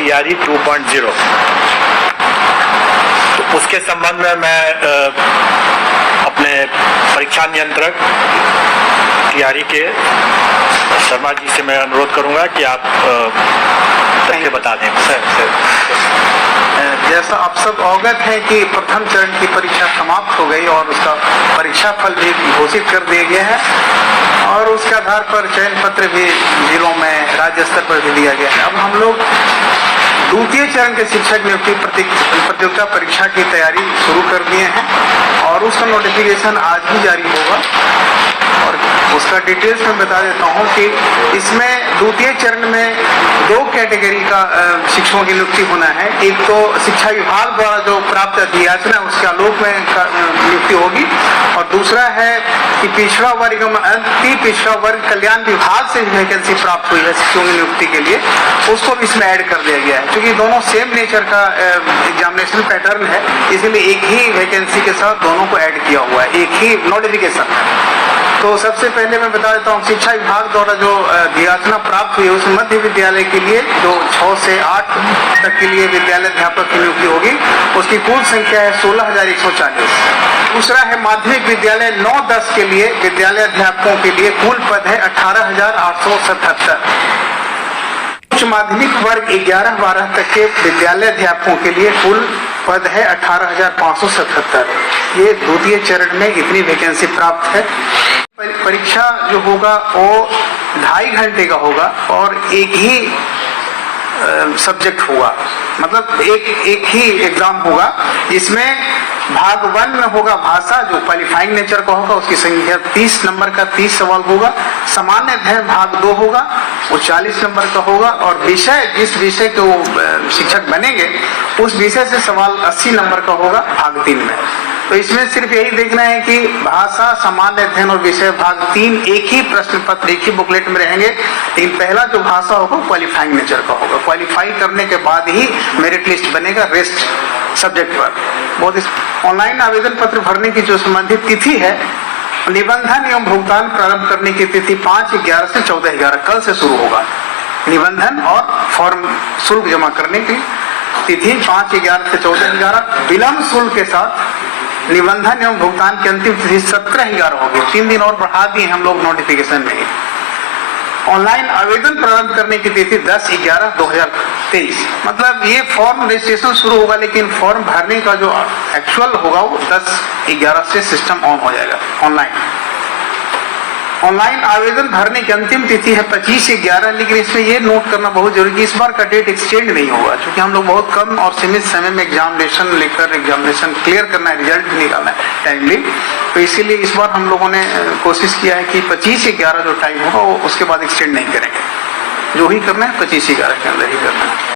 TRE 2.0। तो उसके संबंध में मैं अपने परीक्षा नियंत्रक TRE के शर्मा जी से मैं अनुरोध करूंगा कि आप तथ्य बता दें। जैसा आप सब अवगत है कि प्रथम चरण की परीक्षा समाप्त हो गई और उसका परीक्षा फल भी घोषित कर दिया गया है और उसके आधार पर चयन पत्र भी जिलों में राज्य स्तर पर भी दिया गया है। अब हम लोग द्वितीय चरण के शिक्षक नियुक्ति प्रतियोगिता परीक्षा की तैयारी शुरू कर दिए हैं और उसका नोटिफिकेशन आज ही जारी होगा और उसका डिटेल्स में बता देता हूं कि इसमें द्वितीय चरण में 2 कैटेगरी का शिक्षकों की नियुक्ति होना है। एक तो शिक्षा विभाग द्वारा जो प्राप्त अधियाचना है उसके आलोक में नियुक्ति होगी और दूसरा है कि पिछड़ा वर्ग कल्याण विभाग से वैकेंसी प्राप्त हुई है शिक्षकों की नियुक्ति के लिए, उसको भी इसमें ऐड कर दिया गया है। क्योंकि दोनों सेम नेचर का एग्जामिनेशन पैटर्न है, इसीलिए एक ही वैकेंसी के साथ दोनों को ऐड किया हुआ है, एक ही नोटिफिकेशन। तो सबसे पहले मैं बता देता हूँ, शिक्षा विभाग द्वारा जो अधियाचना प्राप्त हुई है उस मध्य विद्यालय के लिए जो 6 से 8 तक के लिए विद्यालय अध्यापक की नियुक्ति होगी, उसकी कुल संख्या है 16,140। दूसरा है माध्यमिक विद्यालय 9-10 के लिए विद्यालय अध्यापकों के लिए कुल पद है 18,877। उच्च माध्यमिक वर्ग 11-12 तक के विद्यालय अध्यापकों के लिए कुल पद है 18,577। ये द्वितीय चरण में इतनी वैकेंसी प्राप्त है। परीक्षा जो होगा वो 2.5 घंटे का होगा और एक ही सब्जेक्ट होगा, मतलब एक ही एग्जाम होगा। इसमें भाग 1 में होगा भाषा जो क्वालिफाइंग नेचर का होगा, उसकी संख्या 30 नंबर का 30 सवाल होगा। सामान्य अध्ययन भाग 2 होगा, वो 40 नंबर का होगा और विषय जिस विषय के वो शिक्षक बनेंगे उस विषय से सवाल 80 नंबर का होगा भाग 3 में। तो इसमें सिर्फ यही देखना है कि भाषा, सामान्य अध्ययन और विषय भाग 3 एक ही प्रश्न पत्र एक ही बुकलेट में रहेंगे, लेकिन पहला जो भाषा होगा क्वालिफाइंग नेचर का होगा। क्वालिफाई करने के बाद ही मेरिट लिस्ट बनेगा रेस्ट सब्जेक्ट पर। बहुत ऑनलाइन आवेदन पत्र भरने की जो संबंधित तिथि है, निबंधन एवं भुगतान प्रारंभ करने की तिथि 5/11 से 14/11 कल से शुरू होगा। निबंधन और फॉर्म शुल्क जमा करने की तिथि 5/11 से 14/11। विलंब शुल्क के साथ निबंधन एवं भुगतान की अंतिम तिथि 17/11 होगी। 3 दिन और बढ़ा दिए हम लोग नोटिफिकेशन में। ऑनलाइन आवेदन प्रारंभ करने की तिथि 10/11/2023। मतलब ये फॉर्म रजिस्ट्रेशन शुरू होगा, लेकिन फॉर्म भरने का जो एक्चुअल होगा वो 10/11 से सिस्टम ऑन हो जाएगा ऑनलाइन आवेदन भरने की अंतिम तिथि है 25/11। लेकिन इसमें ये नोट करना बहुत जरूरी है, इस बार का डेट एक्सटेंड नहीं होगा, क्योंकि हम लोग बहुत कम और सीमित समय में एग्जामिनेशन लेकर एग्जामिनेशन क्लियर करना है, रिजल्ट भी निकालना है टाइमली। तो इसीलिए इस बार हम लोगों ने कोशिश किया है कि 25/11 जो टाइम होगा वो उसके बाद एक्सटेंड नहीं करेंगे। जो ही करना है 25/11 के अंदर ही करना है।